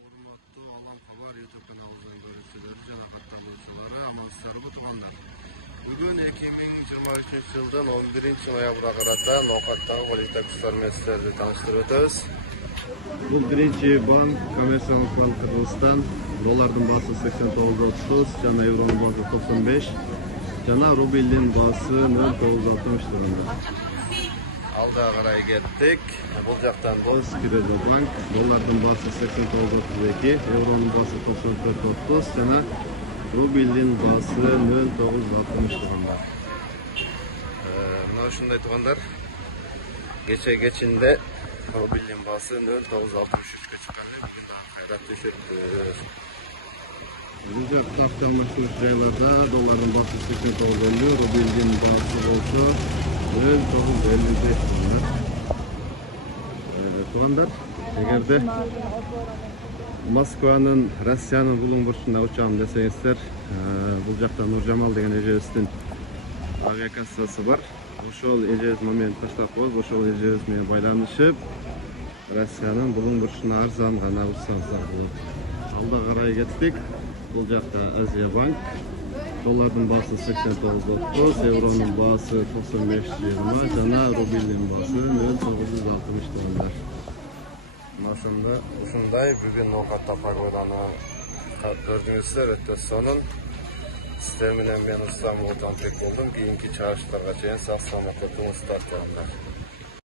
Урматтуу Алан Кубар YouTube каналыбыздын көрүүчүлөрү жана катталуучулары, амансыздарбы туугандар. Бүгүн 2023 жылдын 11 ноябрга карата ноокаттагы валюта курстары менен сиздерди тааныштырып өтөбүз. Бул биринчи банк, коммерциялык банк Кыргызстан. Доллардын баасы 89.30, жана евронун баасы 95, жана рубльдин баасы 0.960. Алда карай кеттик. Бул жактан Банк, доллардын баасы 89.32, евронун баасы 94.30, жана рубльдин баасы 0.960 туугандар. Мына ушундай туугандар. Кечинде рубльдин баасы 0.963 чыккан. Бүгүн кайра түшөттү. Бул жакта автоматтык жайларда доллардын баасы 89.50, рубльдин баасы болсо 0.955 туугандар. Эгерде Москванын, Россиянын булуң бурчунда учам десеңиздер, бул жакта Нуржамал деген эжебиздин авиакассасы бар. Ошол эжебиз момент таштап коюп, ошол эжебиз менен байланышып, Россиянын булуң бурчуна арзан гана уссаңыздар болот. Алда карай кеттик. Бул жакта Азия банк. Доллардын баасы 89.30, евронун баасы 95.20, жана рубльдин баасы 0.960 туугандар. Ушундай бүгүн ноокатта погоданы көрдүңүздөр, өтө сонун. Сиздер менен мен Устам Отанбек болдум. Кийинки чыгарыштарга чейин сак саламатта туруңуздар туугандар.